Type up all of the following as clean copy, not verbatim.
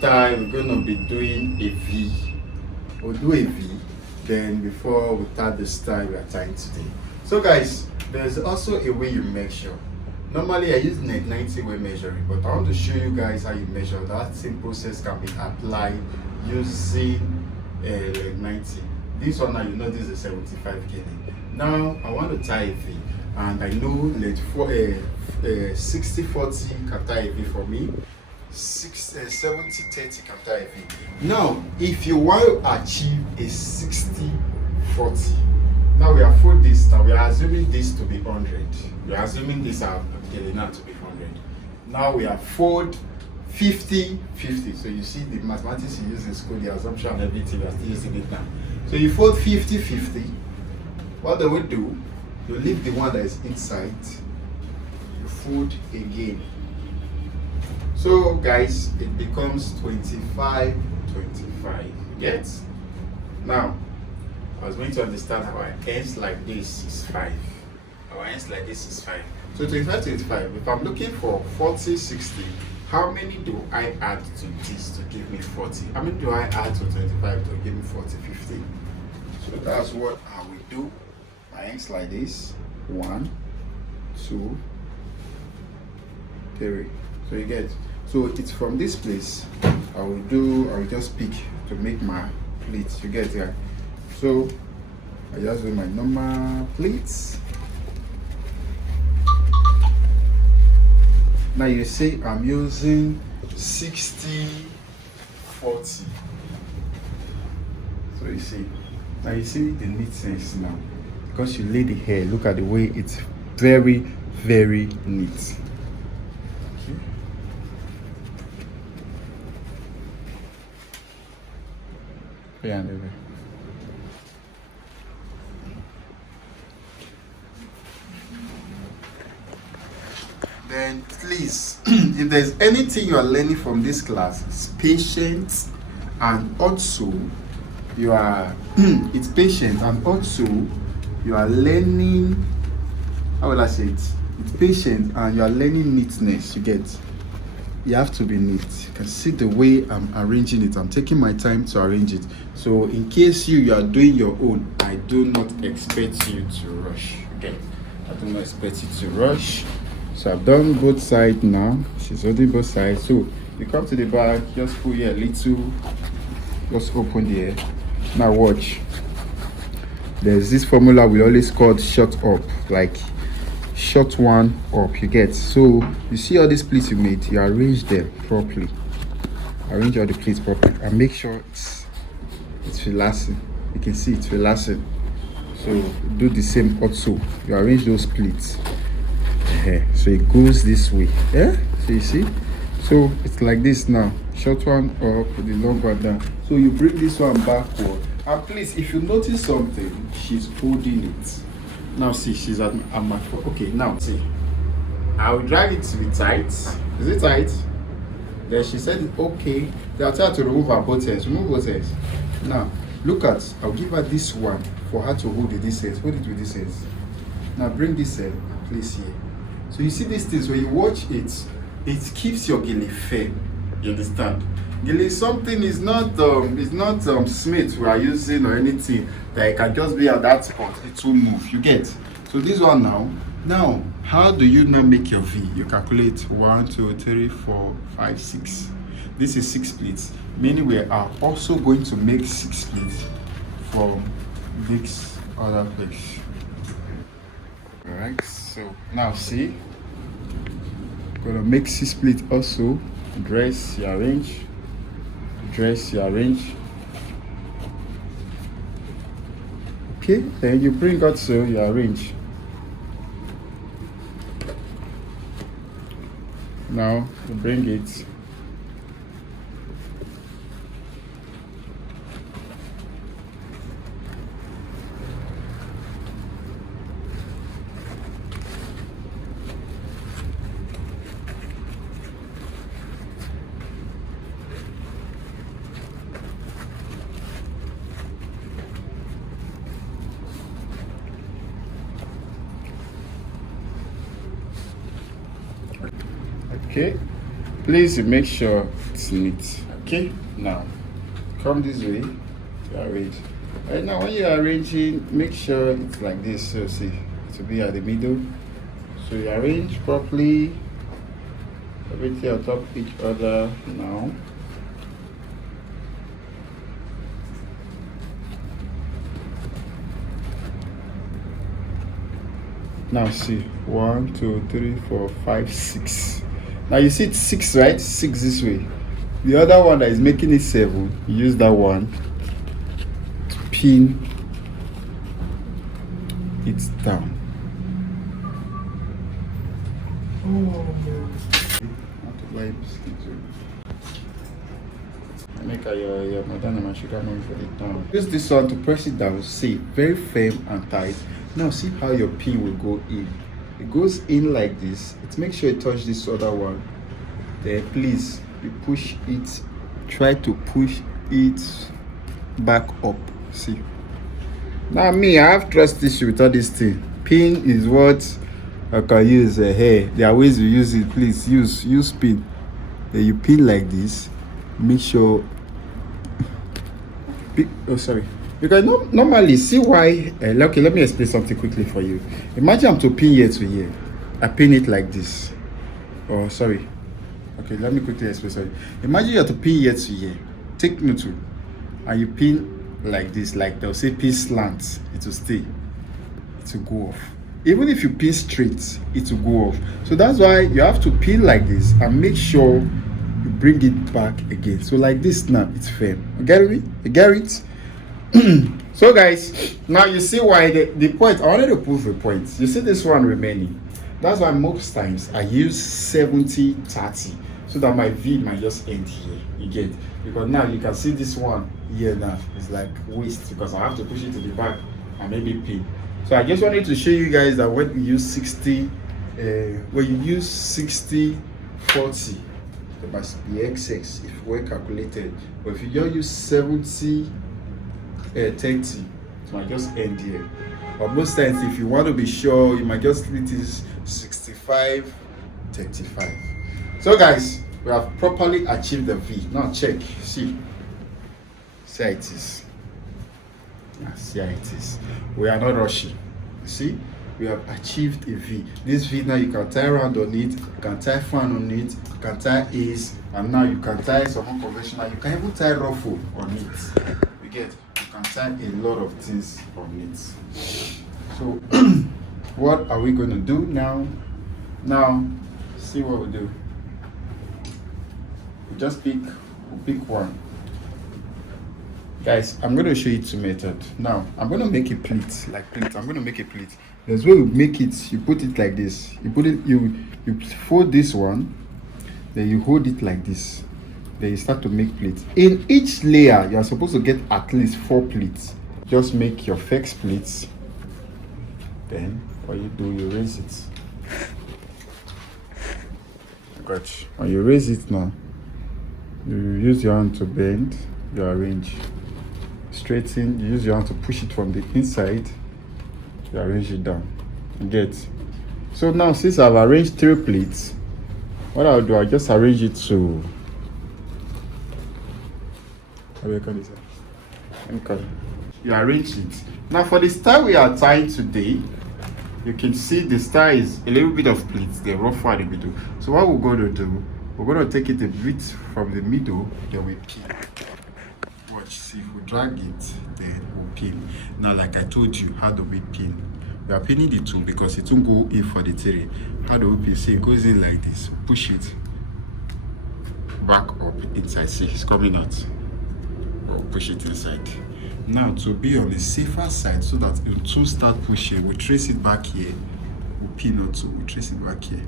Time we're gonna be doing a V. We'll do a V, then before we start the style we are trying today. So guys, there's also a way you measure. Normally I use 90 way measuring, but I want to show you guys how you measure. That same process can be applied using 90. This one now, you know, this is 75 gele. Now I want to tie a V, and I know that for 60-40 can tie a V for me. 70-30 can tie a V. Now, if you want to achieve a 60-40, now we are for this. Now we are assuming this to be 100. We are assuming this are getting out to be 100. Now we are fold 50-50. So you see the mathematics you use in school, the assumption and everything, we are still using it now. So you fold 50-50. What do we do? You leave the one that is inside. You fold again. So guys, it becomes 25-25. Get? Now, I was going to understand our ends like this is 5. Our ends like this is 5. So 25-25. If I'm looking for 40-60, how many do I add to this to give me 40? How many do I add to 25 to give me 40-50? So that's what I will do. My ends like this. 1, 2, 3. So you get. So it's from this place. I will just pick to make my pleats. You get here. So I just do my normal pleats. Now you see I'm using 60-40. So you see. Now you see the neatness now. Because you lay the hair, look at the way it's very, very neat. Yeah, then please, if there's anything you are learning from this class, it's patience, and also you are it's patience, and also you are learning, how will I say it? It's patience and you are learning neatness. You get, you have to be neat. You can see the way I'm arranging it. I'm taking my time to arrange it. So in case you are doing your own, I do not expect you to rush. Okay, I do not expect you to rush. So I've done both sides now. She's holding both sides. So you come to the back, just pull here a little, just open the air. Now watch. There's this formula we always call short up, like short one up. You get. So you see all these pleats you made, you arrange them properly. Arrange all the pleats properly and make sure it's relaxing. You can see it's relaxing. So do the same also. You arrange those pleats. So it goes this way. Yeah. So you see. So it's like this now. Short one up, the long one down. So you bring this one backward. And please, if you notice something, she's holding it. Now see, she's at my foot. Okay, now see. I will drag it to be tight. Is it tight? Then she said, okay. Then I'll tell her to remove her both ends. Remove both ends. Now, look at, I'll give her this one for her to hold it this ends. Hold it with this ends. Now bring this end and place here. So you see these things, when you watch it, it keeps your gele firm. You understand? Gele something is not Smith we are using or anything that it can just be at that spot. It will move. You get. So this one now. Now, how do you now make your V? You calculate 1, 2, 3, 4, 5, 6. This is 6 pleats. Meaning we are also going to make 6 pleats from this other place. Alright, so now see. Gonna make 6 pleats also. Dress, you arrange. Dress, you arrange. Okay, then you bring out, so you arrange. Now you bring it. Okay, please make sure it's neat. Okay, now come this way. You arrange. Right now, when you're arranging, make sure it's like this. So see, it will be at the middle. So you arrange properly. Everything on top of each other now. Now see, 1, 2, 3, 4, 5, 6. Now you see it's 6, right? 6 this way. The other one that is making it 7, you use that one to pin it down. Make your madam and sugar money for the town. Use this one to press it down. See, very firm and tight. Now see how your pin will go in. It goes in like this. It makes sure you touch this other one. Then please, you push it. Try to push it back up. See. Now me, I have trust issue with all this thing. Pin is what I can use here. There are ways you use it. Please use pin. Then you pin like this. Make sure. Oh, sorry. Because normally, see why. Okay, let me explain something quickly for you. Imagine I'm to pin here to here. I pin it like this. Oh, sorry. Okay, let me quickly explain. Sorry. Imagine you have to pin here to here. Take neutral, and you pin like this. Like they'll say pin slant. It will stay. It will go off. Even if you pin straight, it will go off. So that's why you have to pin like this and make sure you bring it back again. So like this now, it's firm. You get it? You get it? So guys, now you see why the point, I wanted to prove the point. You see this one remaining. That's why most times I use 70-30 so that my V might just end here. You get? Because now you can see this one here now. It's like waste because I have to push it to the back and maybe pin. So I just wanted to show you guys that when you use 60, when you use 60-40, there must be excess if well calculated. But if you just use 70-30, it might just end here. But most times, if you want to be sure, you might just split it 65-35. So guys, we have properly achieved the V. Now check, see how it is. See how it is. We are not rushing. You see, we have achieved a V. This V now you can tie around on it, you can tie fan on it, you can tie ace, and now you can tie some unconventional. You can even tie ruffle on it. You get? You can tie a lot of things on it. So, what are we going to do now? Now, see what we do. We just pick one. Guys, I'm going to show you two methods. Now, I'm going to make a pleat, like pleat. I'm going to make a pleat. There's way you make it, you put it like this. You put it, you fold this one, then you hold it like this. Then you start to make pleats. In each layer, you are supposed to get at least 4 pleats. Just make your first pleats. Then, what you do, you raise it. Gotcha. When you raise it now, you use your hand to bend, you arrange. Straighten, you use your hand to push it from the inside, you arrange it down. You get? So now, since I've arranged 3 pleats, what I'll do, I'll just arrange it to. You arrange it. Now for the style we are tying today, you can see the style is a little bit of pleats, the ruffle at the middle. So what we're going to do, we're going to take it a bit from the middle, then we pin. Watch, see if we drag it, then we'll pin. Now like I told you, how do we pin? We are pinning the 2 because it won't go in for the 3. How do we pin? See, it goes in like this. Push it back up inside. See, it's coming out. Or push it inside. Now to be on the safer side so that it will start pushing, we trace it back here. We pin or 2, we trace it back here.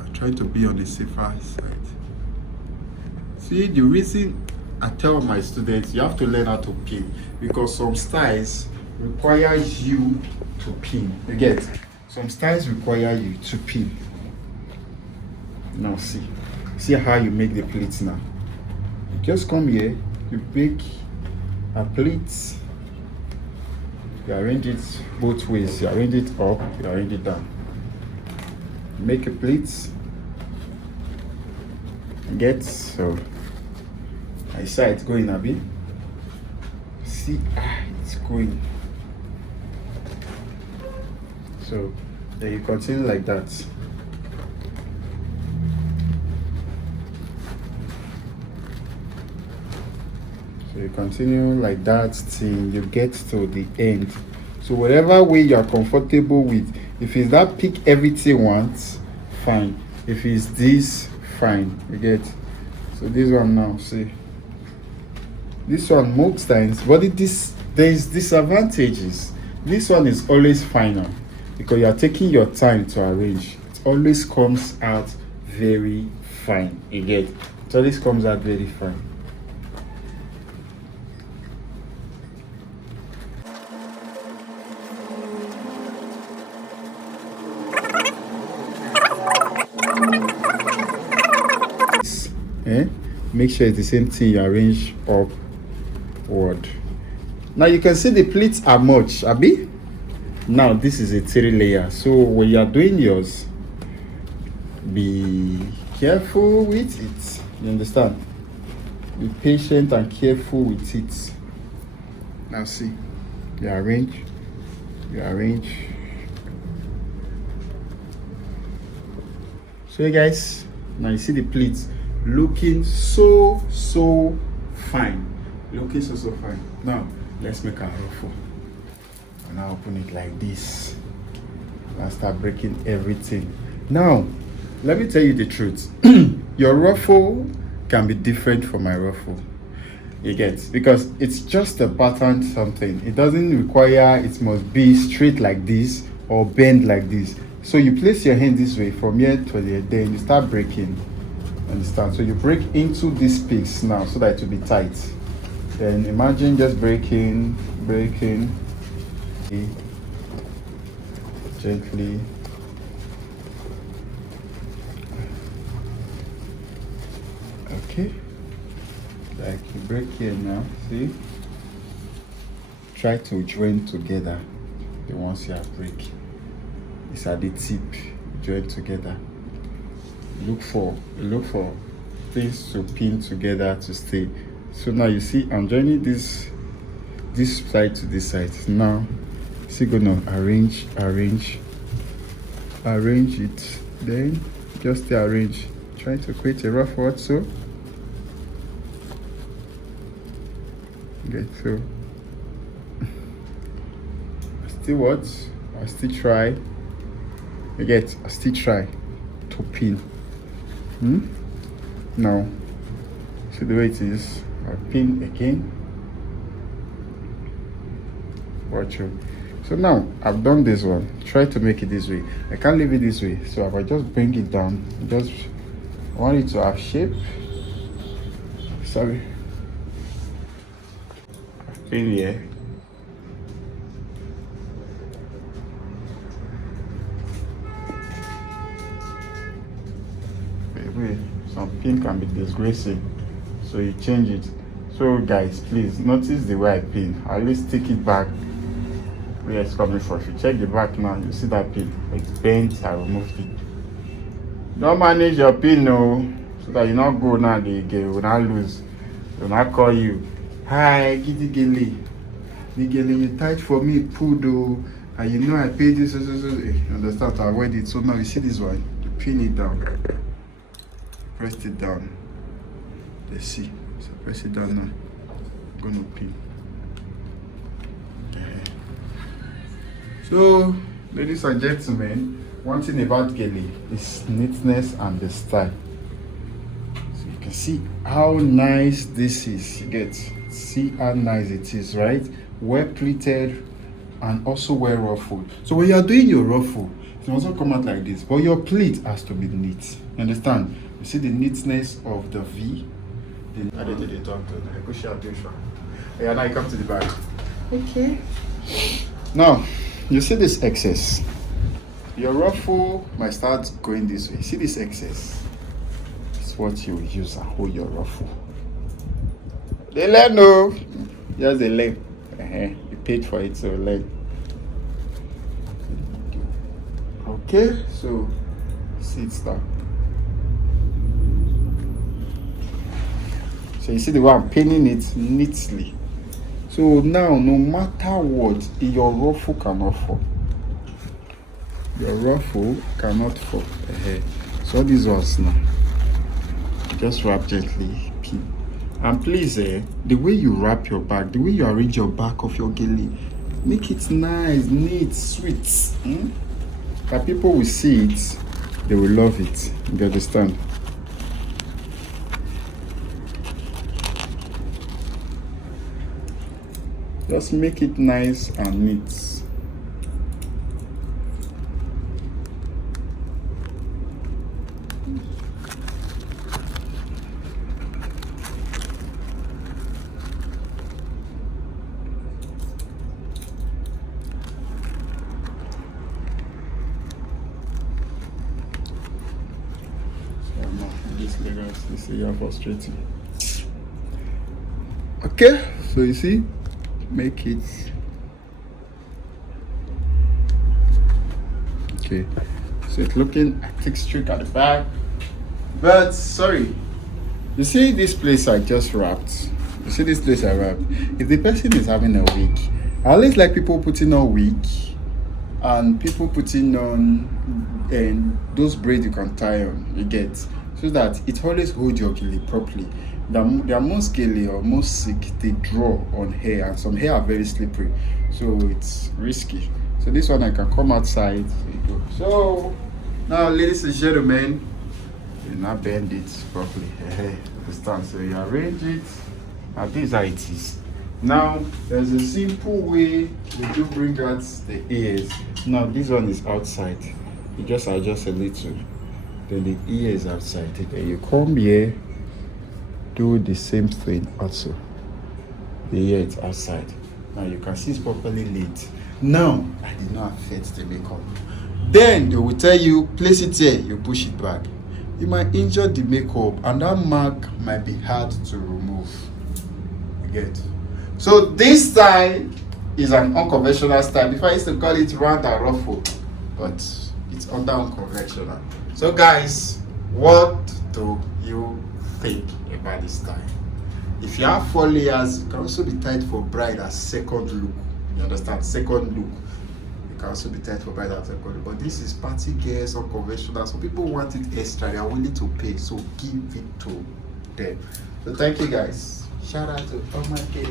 I try to be on the safer side. See, the reason I tell my students you have to learn how to pin because some styles require you to pin. You get? Some styles require you to pin. Now see how you make the pleats now. You just come here, you make a pleat, you arrange it both ways. You arrange it up, you arrange it down. Make a pleat, Get so I saw it going, Abby. See, it's going. So then you continue like that. So you continue like that till you get to the end. So whatever way you are comfortable with, if it's that pick everything once, fine. If it's this, fine. You get. So this one now, see. This one most times, but there is disadvantages. This one is always final because you are taking your time to arrange. It always comes out very fine. You get. It always comes out very fine. Make sure it's the same thing you arrange upward. Now you can see the pleats are much, Abby. Now this is a 3-layer. So when you are doing yours, be careful with it. You understand? Be patient and careful with it. Now see, you arrange. So you guys, now you see the pleats looking so fine. Looking so fine. Now let's make a ruffle. And now open it like this. And start breaking everything. Now, let me tell you the truth. Your ruffle can be different from my ruffle. You get, because it's just a pattern something. It doesn't require it must be straight like this or bend like this. So you place your hand this way from here to there, then you start breaking. Understand? So you break into this piece now so that it will be tight. Then imagine just breaking gently. Okay, like you break here now, see, try to join together the ones you have break. It's at the tip, join together. Look for things to pin together to stay. So now you see I'm joining this side to this side. Now see, gonna arrange it, then just arrange, trying to create a ruffle also. Okay, so I still try to pin. Now see the way it is. I pin again. Watch you. So now I've done this one. Try to make it this way. I can't leave it this way, so if I just bring it down, just want it to have shape. Sorry. Pin here. Some pin can be disgracing, so you change it. So guys, please notice the way I pin. I always take it back where it's coming from. If you check the back now, you see that pin, it's bent. I removed it. Don't manage your pin, no, so that you not go now. The girl will not lose. Will not call you, hi giddy gele, the gele you tight for me, pudo, and you know I paid this. You understand? To avoid it. So now you see this one, you pin it down. Press it down. Let's see. So press it down now. I'm gonna pin. So, ladies and gentlemen, one thing about gele is neatness and the style. So you can see how nice this is. You get, see how nice it is, right? Well pleated and also well ruffled. So when you are doing your ruffle, it must not come out like this, but your pleat has to be neat. You understand? You see the neatness of the V. I did talk to them. I push out this one. Yeah, now you come to the back. Okay. Now, you see this excess. Your ruffle might start going this way. See this excess? It's what you use and hold your ruffle. They learn, no. Yes, they learn. You paid for it, so learn. Okay, so sit down. So you see the way I'm pinning it neatly. So now, no matter what, your ruffle cannot fall. Your ruffle cannot fall. So all these ones now, just wrap gently, pin. And please, the way you wrap your back, the way you arrange your back of your gele, make it nice, neat, sweet. That people will see it, they will love it. You understand? Just make it nice and neat. So now, this Lagos, this is frustrating. Okay, so you see, make it okay. So it's looking, I take straight at the back, but sorry, you see this place I just wrapped. You see this place I wrapped. If the person is having a wig, I always like people putting on wig and people putting on and those braids you can tie on. You get, so that it always holds your gele properly. There are most gele or most sick, they draw on hair, and some hair are very slippery, so it's risky. So this one I can come outside. There you go. So now, ladies and gentlemen, you now bend it properly. Understand? So you arrange it, and this is how it is. Now there's a simple way we do bring out the ears. Now this one is outside. You just adjust a little. Then the ear is outside. Then you come here, do the same thing also. The ear is outside. Now you can see it's properly laid. Now I did not affect the makeup. Then they will tell you, place it here, you push it back. You might injure the makeup and that mark might be hard to remove. You get? So this style is an unconventional style. Before I used to call it round and ruffle, but it's under unconventional. So guys, what do you think about this style? If you have 4 layers, it can also be tied for bride as second look. You understand? Second look. It can also be tied for bride as second look. But this is party gears, unconventional. So people want it extra. They are willing to pay. So give it to them. So thank you guys. Shout out to all my kids.